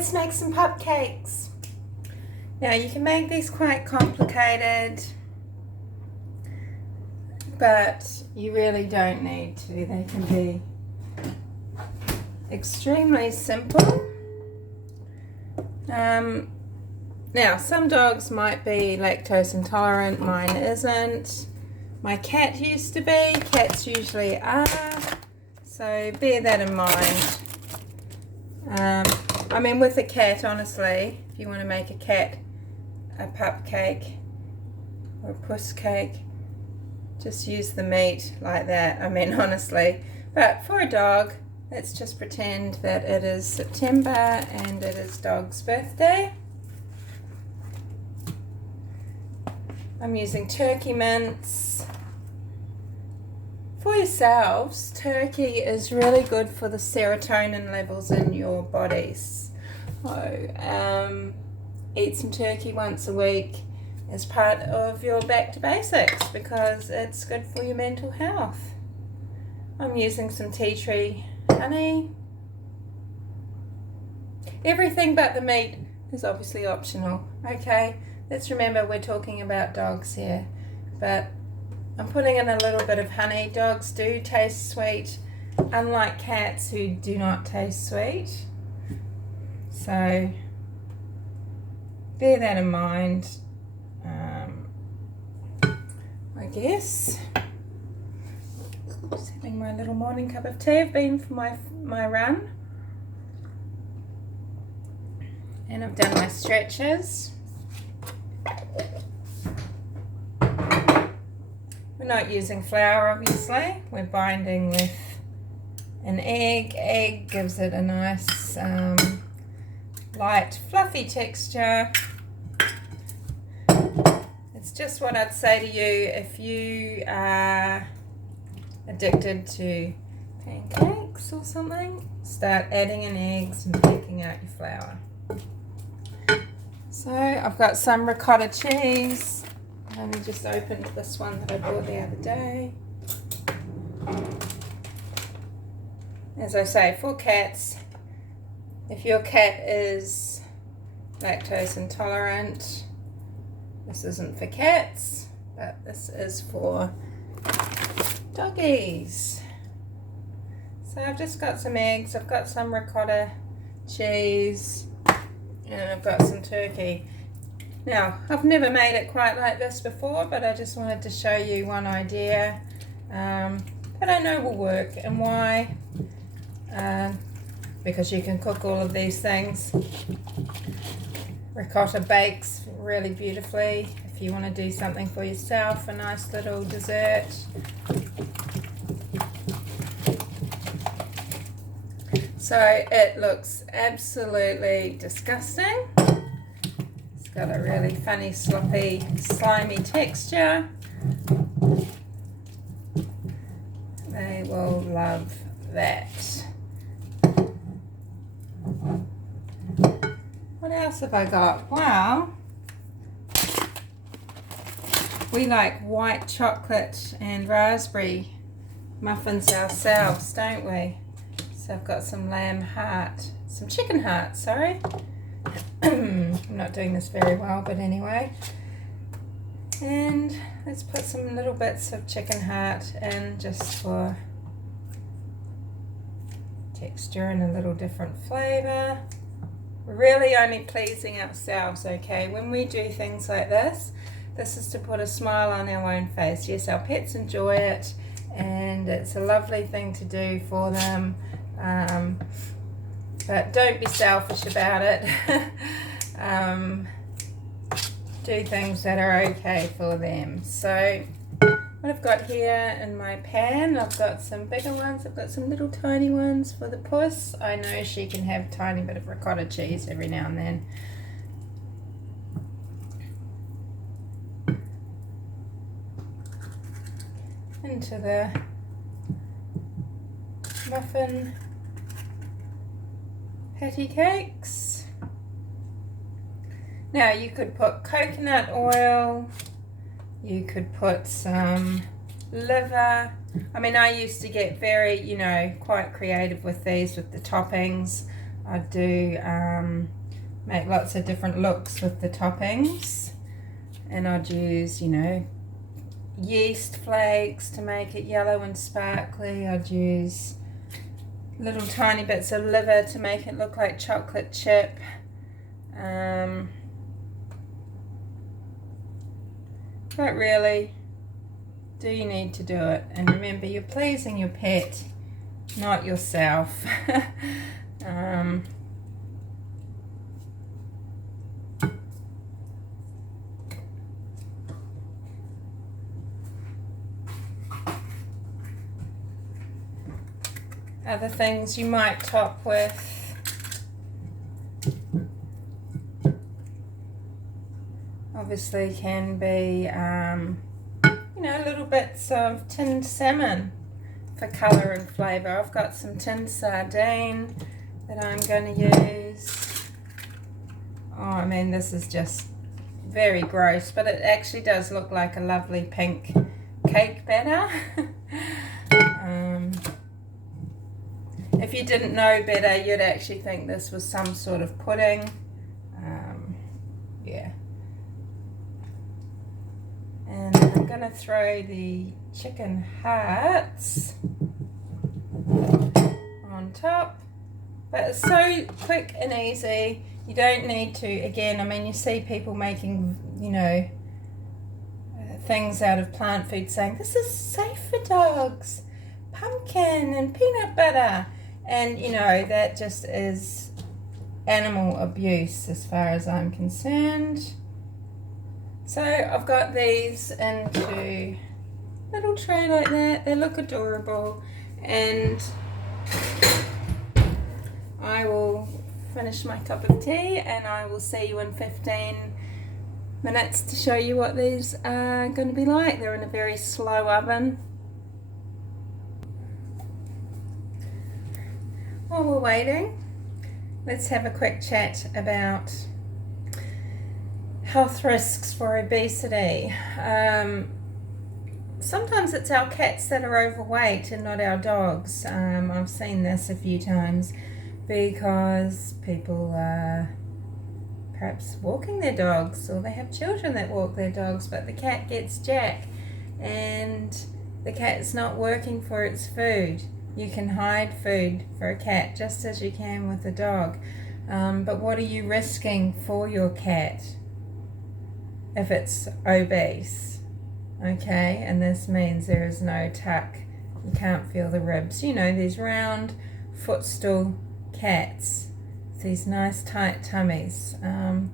Let's make some pupcakes. Now you can make these quite complicated, but you really don't need to. They can be extremely simple. Now some dogs might be lactose intolerant, mine isn't. My cat used to be, cats usually are, so bear that in mind. I mean, with a cat, honestly, if you want to make a cat a pupcake or a puss cake, just use the meat like that. I mean, honestly. But for a dog, let's just pretend that it is September and it is dog's birthday. I'm using turkey mince. For yourselves, turkey is really good for the serotonin levels in your bodies. So, eat some turkey once a week as part of your back to basics because it's good for your mental health. I'm using some tea tree honey. Everything but the meat is obviously optional. Okay, let's remember we're talking about dogs here, but I'm putting in a little bit of honey. Dogs do taste sweet, unlike cats who do not taste sweet. So bear that in mind. I guess. Just having my little morning cup of tea. I've been for my run. And I've done my stretches. We're not using flour, obviously. We're binding with an egg. Egg gives it a nice light, fluffy texture. It's just what I'd say to you if you are addicted to pancakes or something. Start adding in eggs and taking out your flour. So I've got some ricotta cheese. I only just opened this one that I bought the other day. As I say, for cats, if your cat is lactose intolerant, this isn't for cats, but this is for doggies. So I've just got some eggs, I've got some ricotta cheese, and I've got some turkey. Now, I've never made it quite like this before, but I just wanted to show you one idea that I know will work. And why? Because you can cook all of these things. Ricotta bakes really beautifully if you want to do something for yourself, a nice little dessert. So it looks absolutely disgusting. It's got a really funny, sloppy, slimy texture. They will love that. What else have I got? Well, we like white chocolate and raspberry muffins ourselves, don't we? So I've got some chicken heart, sorry. I'm not doing this very well, but anyway. And let's put some little bits of chicken heart in just for texture and a little different flavour. We're really only pleasing ourselves, okay? When we do things like this is to put a smile on our own face. Yes, our pets enjoy it, and it's a lovely thing to do for them. But don't be selfish about it. Do things that are okay for them. So what I've got here in my pan, I've got some bigger ones, I've got some little tiny ones for the puss. I know she can have a tiny bit of ricotta cheese every now and then. Into the muffin patty cakes. Now you could put coconut oil, you could put some liver. I mean, I used to get very, quite creative with these, with the toppings. I do make lots of different looks with the toppings, and I'd use, you know, yeast flakes to make it yellow and sparkly. I'd use little tiny bits of liver to make it look like chocolate chip. But really, do you need to do it? And remember, you're pleasing your pet, not yourself. Other things you might top with, obviously, can be, you know, little bits of tinned salmon for colour and flavour. I've got some tinned sardine that I'm going to use. Oh, I mean, this is just very gross, but it actually does look like a lovely pink cake batter. If you didn't know better, you'd actually think this was some sort of pudding. Yeah. And I'm going to throw the chicken hearts on top. But it's so quick and easy. You don't need to, again, I mean, you see people making, you know, things out of plant food saying, this is safe for dogs. Pumpkin and peanut butter. And, you know, that just is animal abuse as far as I'm concerned. So I've got these into a little tray like that. They look adorable. And I will finish my cup of tea and I will see you in 15 minutes to show you what these are going to be like. They're in a very slow oven. While we're waiting, let's have a quick chat about health risks for obesity. Sometimes it's our cats that are overweight and not our dogs. I've seen this a few times because people are perhaps walking their dogs, or they have children that walk their dogs, but the cat gets jack and the cat's not working for its food. You can hide food for a cat just as you can with a dog. But what are you risking for your cat if it's obese? Okay, and this means there is no tuck. You can't feel the ribs. You know, these round footstool cats, these nice tight tummies. And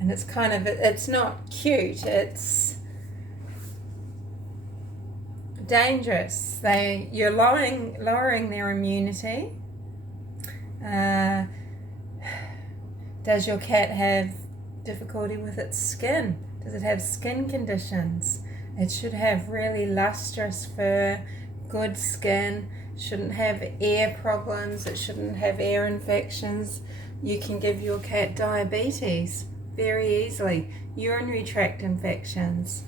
it's kind of, it's not cute. It's dangerous. You're lowering their immunity. Does your cat have difficulty with its skin? Does it have skin conditions? It should have really lustrous fur, good skin. Shouldn't have ear problems. It shouldn't have ear infections. You can give your cat diabetes very easily, urinary tract infections,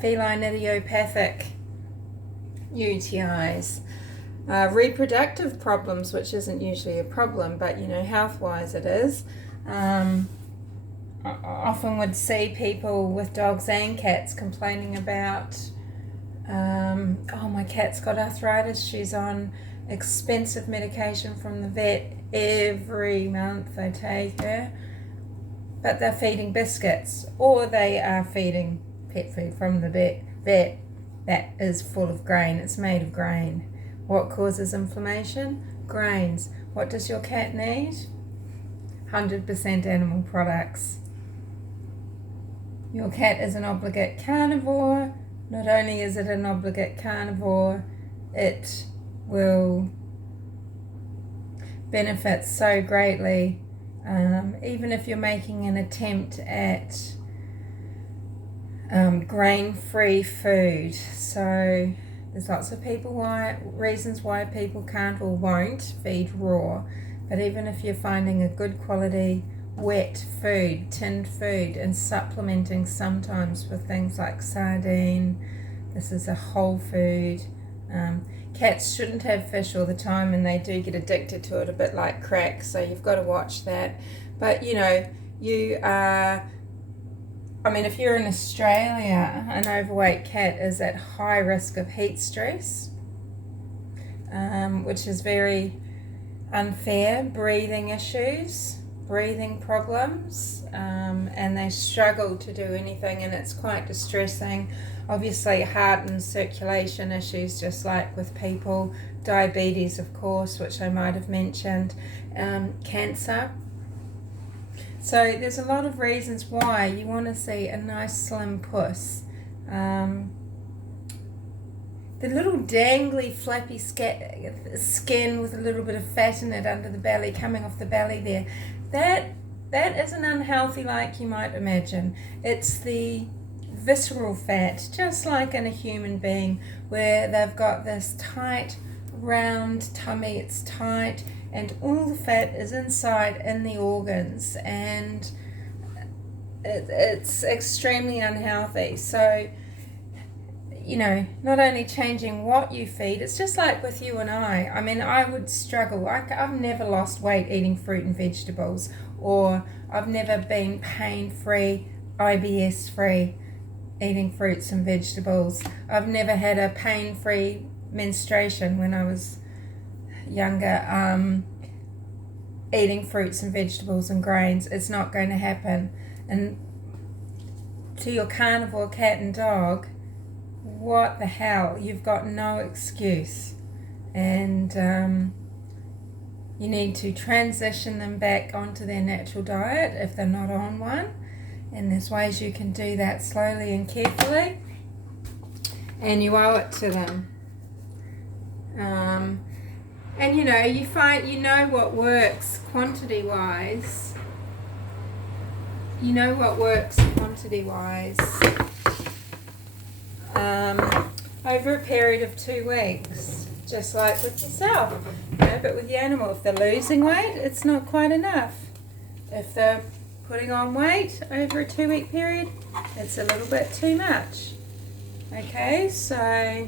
feline idiopathic UTIs, reproductive problems, which isn't usually a problem, but you know, health-wise it is. I often would see people with dogs and cats complaining about, oh, my cat's got arthritis, she's on expensive medication from the vet, every month they take her, but they're feeding biscuits, or they are feeding pet food from the vet that is full of grain. It's made of grain. What causes inflammation? Grains. What does your cat need? 100% animal products. Your cat is an obligate carnivore. Not only is it an obligate carnivore, it will benefit so greatly, even if you're making an attempt at grain-free food. So there's lots of reasons why people can't or won't feed raw, but even if you're finding a good quality wet food, tinned food, and supplementing sometimes with things like sardine, this is a whole food, Cats shouldn't have fish all the time, and they do get addicted to it a bit like crack, so you've got to watch that. But you know, if you're in Australia, an overweight cat is at high risk of heat stress, which is very unfair, breathing issues, breathing problems, and they struggle to do anything, and it's quite distressing. Obviously heart and circulation issues, just like with people, diabetes of course, which I might have mentioned, cancer. So there's a lot of reasons why you want to see a nice slim puss. The little dangly flappy skin with a little bit of fat in it under the belly, coming off the belly there, that isn't unhealthy like you might imagine. It's the visceral fat, just like in a human being, where they've got this tight round tummy, it's tight, and all the fat is inside in the organs, and it's extremely unhealthy. So you know, not only changing what you feed, it's just like with you and I. I mean, I would struggle. I've never lost weight eating fruit and vegetables, or I've never been pain-free, IBS-free eating fruits and vegetables. I've never had a pain-free menstruation when I was younger, eating fruits and vegetables and grains. It's not going to happen. And to your carnivore cat and dog, what the hell, you've got no excuse, and you need to transition them back onto their natural diet if they're not on one, and there's ways you can do that slowly and carefully, and you owe it to them. And you know, you know what works quantity wise, over a period of 2 weeks, just like with yourself, you know. But with the animal, if they're losing weight, it's not quite enough. If they're putting on weight over a 2-week period, it's a little bit too much. Okay, so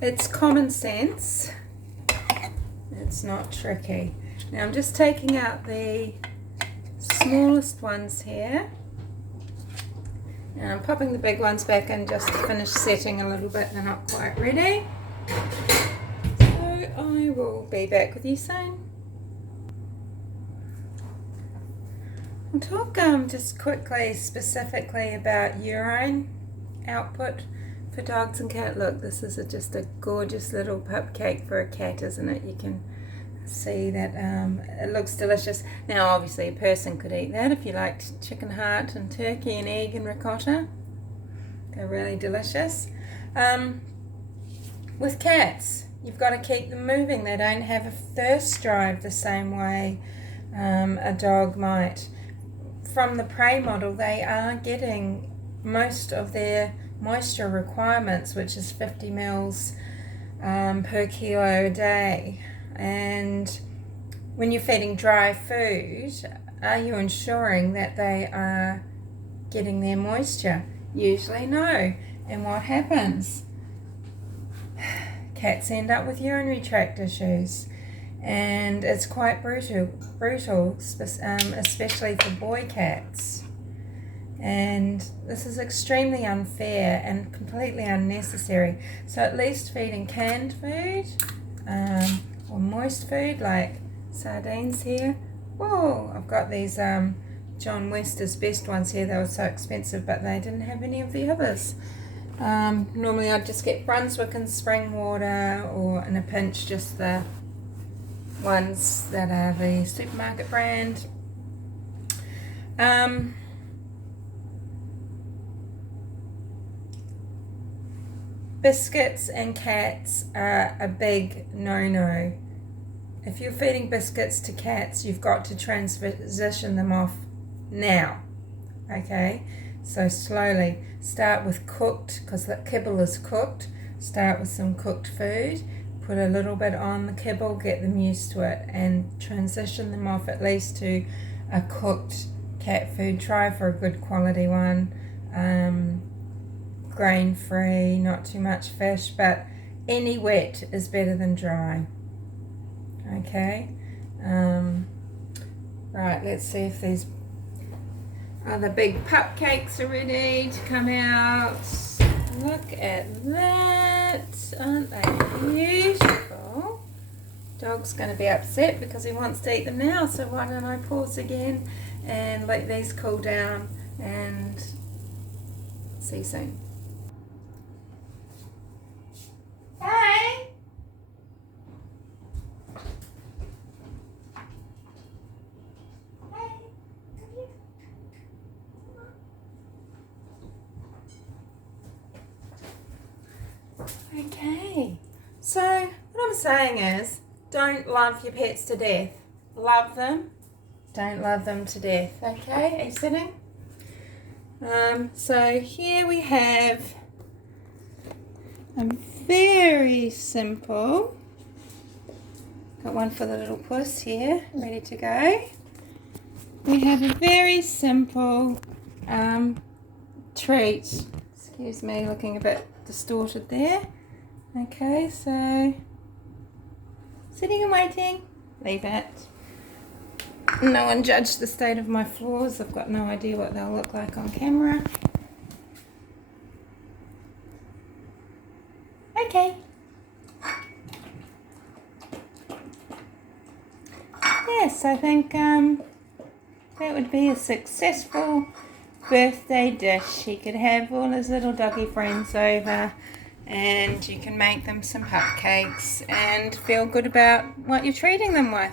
it's common sense, it's not tricky. Now I'm just taking out the smallest ones here, and I'm popping the big ones back in just to finish setting a little bit. They're not quite ready. So I will be back with you soon. I'll talk just quickly, specifically about urine output for dogs and cats. Look, this is just a gorgeous little pupcake for a cat, isn't it? You can see that it looks delicious. Now obviously a person could eat that if you liked chicken heart and turkey and egg and ricotta. They're really delicious. With cats, you've got to keep them moving. They don't have a thirst drive the same way a dog might. From the prey model, they are getting most of their moisture requirements, which is 50 mils per kilo a day. And when you're feeding dry food, are you ensuring that they are getting their moisture? Usually no. And what happens? Cats end up with urinary tract issues, and it's quite brutal, especially for boy cats. And this is extremely unfair and completely unnecessary. So at least feeding canned food, or moist food like sardines here. Whoa, I've got these John Wester's best ones here. They were so expensive, but they didn't have any of the others. Normally I'd just get Brunswick and spring water, or in a pinch just the ones that are the supermarket brand. Biscuits and cats are a big no-no. If you're feeding biscuits to cats, you've got to transition them off now. Okay, so slowly start with cooked, because the kibble is cooked. Start with some cooked food, put a little bit on the kibble, get them used to it, and transition them off at least to a cooked cat food. Try for a good quality one. grain-free, not too much fish, but any wet is better than dry. Okay, right, let's see if these other big pupcakes are ready to come out. Look at that, aren't they beautiful? Dog's going to be upset because he wants to eat them now, so why don't I pause again and let these cool down and see you soon. Hey! Okay, so what I'm saying is, don't love your pets to death. Love them, don't love them to death. Okay, are you sitting? So here we have a very simple, got one for the little puss here, ready to go. We have a very simple treat. Excuse me, looking a bit distorted there. Okay, so sitting and waiting, leave it. No one judged the state of my floors. I've got no idea what they'll look like on camera. Okay. Yes, I think that would be a successful birthday dish. He could have all his little doggy friends over and you can make them some cupcakes and feel good about what you're treating them with.